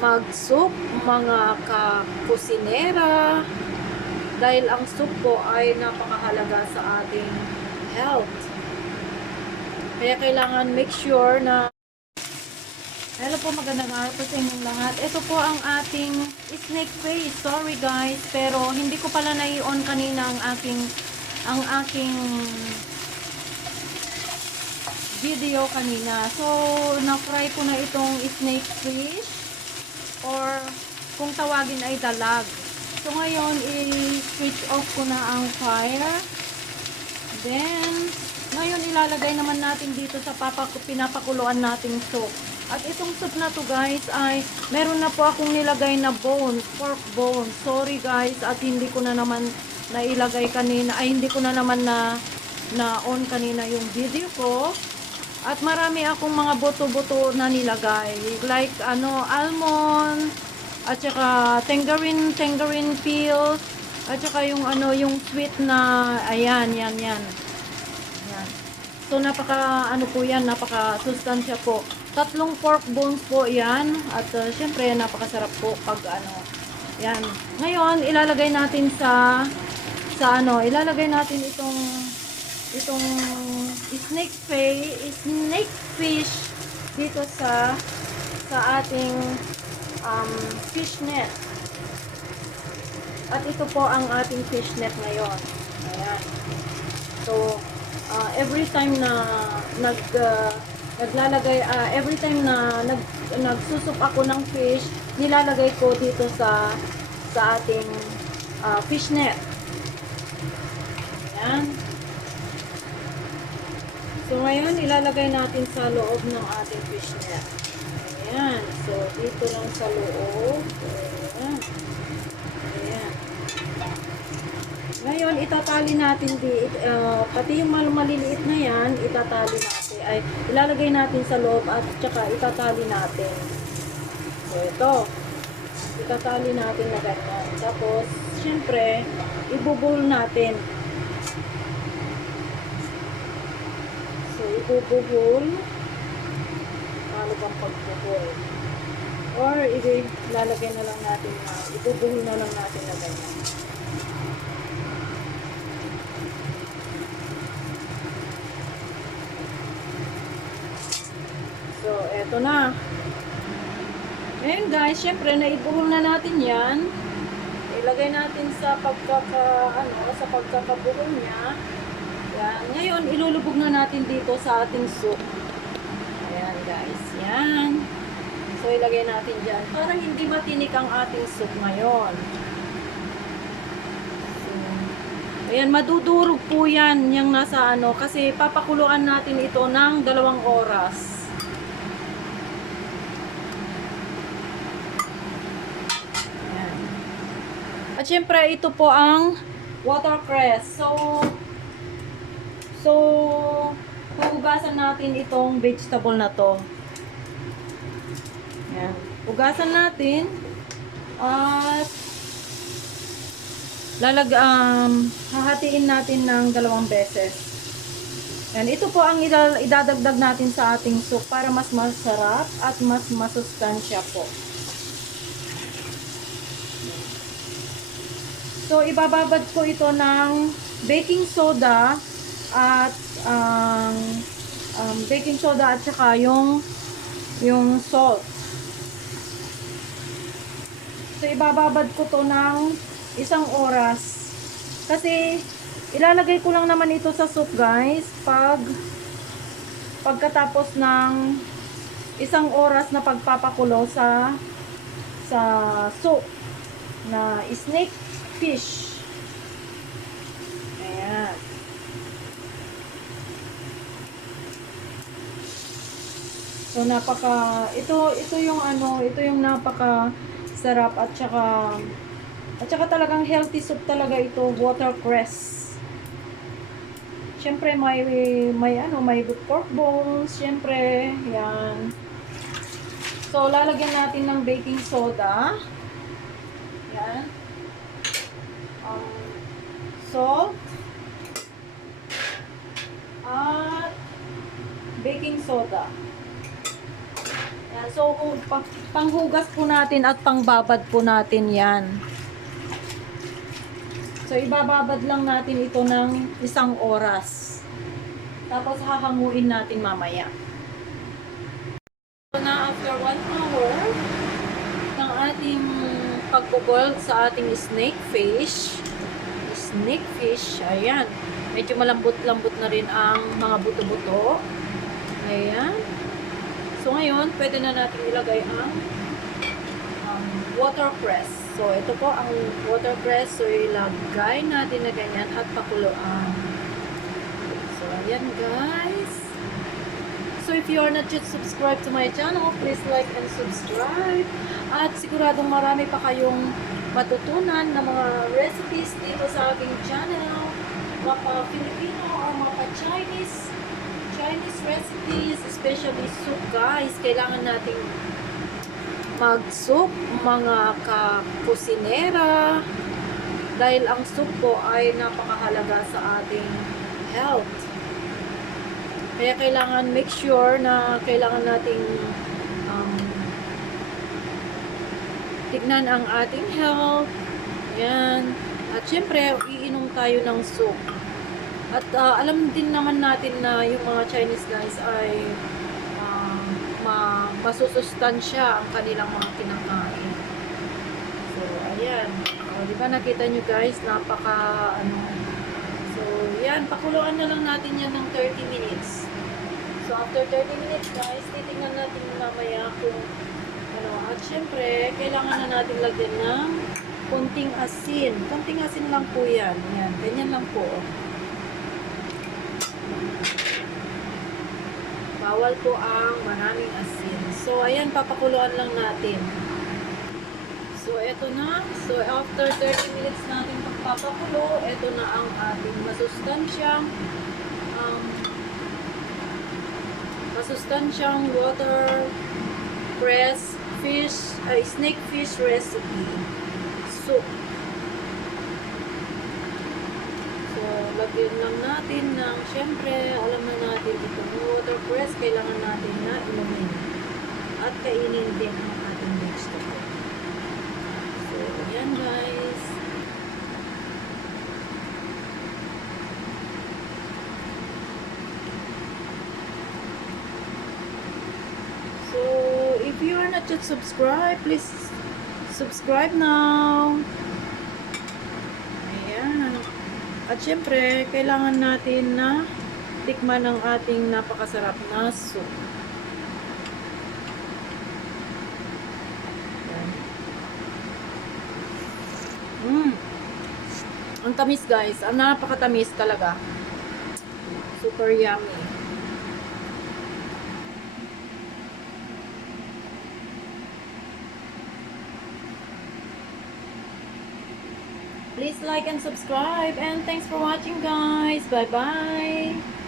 mag-soup, mga kakusinera, dahil ang soup po ay napakahalaga sa ating health. Kaya kailangan make sure na hello po, magandang araw po sa inyong lahat. Ito po ang ating snake face. Sorry guys, pero hindi ko pala na-on kanina ang aking video kanina. So, na-fry ko na itong snake fish or kung tawagin ay dalag. So, ngayon, i-switch off ko na ang fire. Then, ngayon ilalagay naman natin dito sa pinapakuluan nating soup. At itong soup na to guys ay meron na po akong nilagay na bone, pork bone. Sorry guys, at hindi ko na naman nailagay kanina, ay hindi ko na naman na-on kanina yung video ko. At marami akong mga buto-buto na nilagay. Like almond, at saka tangerine peel, at saka yung yung sweet na, ayan, yan. Yan. So napaka po yan, napaka sustansya po. 3 pork bones po yan. At syempre napakasarap po pag yan. Ngayon ilalagay natin ilalagay natin itong snake fish dito sa ating fish net. At ito po ang ating fish net ngayon. Ayan. So, every time na every time na nagsusup ako ng fish, nilalagay ko dito sa ating fish net. Ayan. So, ngayon, ilalagay natin sa loob ng ating fish net. Ayan. So, dito lang sa loob. Ayan. Ayan. Ngayon, itatali natin pati yung maliliit na yan, itatali natin. Ay, ilalagay natin sa loob at saka itatali natin. So, ito. Itatali natin na ganyan. Tapos, syempre, ibubuhol natin. So, ibubuhol. Ano bang pagbubuhol? Or, ilalagay na lang natin ibubuhol na lang natin na ganyan. So, eto na. Ngayon guys, syempre, naibuhol na natin yan. Ilagay natin sa pagkakabuhol niya. Yan. Ngayon, ilulubog na natin dito sa ating soup. Ayan guys. Yan. So, ilagay natin dyan. Para hindi matinik ang ating soup ngayon. So, ayan, madudurog po yan yung nasa kasi papakuluan natin ito ng 2 oras. At syempre, ito po ang watercress. So, hugasan natin itong vegetable na to. Yan. Hugasan natin. At hahatiin natin ng 2 beses. Yan. Ito po ang idadagdag natin sa ating soup para mas masarap at mas masustansya po. So, ibababad ko ito ng baking soda at saka yung salt. So, ibababad ko to ng 1 oras. Kasi, ilalagay ko lang naman ito sa soup, guys, pagkatapos ng 1 oras na pagpapakulo sa soup na snake fish. Ayan. So ito yung napaka sarap at saka talagang healthy soup talaga ito, watercress. Syempre may pork bones, syempre, yan. So lalagyan natin ng baking soda. Yan. Salt at baking soda. Yan. So, panghugas po natin at pangbabad po natin yan. So, ibababad lang natin ito ng 1 oras. Tapos, hahanguin natin mamaya. So, na after 1 hour ng ating pagboboil sa ating snake fish, ayan. Medyo malambot-lambot na rin ang mga buto-buto. Ayan. So, ngayon, pwede na natin ilagay ang watercress. So, ito po ang watercress. So, ilagay natin na ganyan at pakuluan. So, ayan guys. So, if you are not yet subscribed to my channel, please like and subscribe. At siguradong marami pa kayong matutunan na mga recipes dito sa aking channel. Mga Filipino or mga Chinese recipes, especially soup guys. Kailangan nating mag-soup, mga kakusinera, dahil ang soup po ay napakahalaga sa ating health. Kaya kailangan make sure na kailangan nating tignan ang ating health. Yan. At syempre, iinom tayo ng soup. At alam din naman natin na yung mga Chinese guys ay masusustansya ang kanilang mga kinakain. So, ayan. O, di ba nakita nyo guys, So, yan. Pakuluan na lang natin yan ng 30 minutes. So, after 30 minutes guys, titingnan natin mamaya kung at syempre, kailangan na natin lagyan ng konting asin. Konting asin lang po yan. Yan. Ganyan lang po. Bawal po ang maraming asin. So, ayan, papakuluan lang natin. So, eto na. So, after 30 minutes natin pagpapakulo, eto na ang ating masustansyang water press fish, snake fish recipe soup. So, lagyan lang natin ng, syempre, alam na natin itong watercress, kailangan natin na inumin. At kainin din ang ating vegetable. So, ayan guys. So, if you are not yet subscribed, please subscribe now. Ayan. At syempre, kailangan natin na tikman ang ating napakasarap na soup. Ang tamis guys. Ang napakatamis talaga. Super yummy. Please like and subscribe, and thanks for watching guys. Bye bye.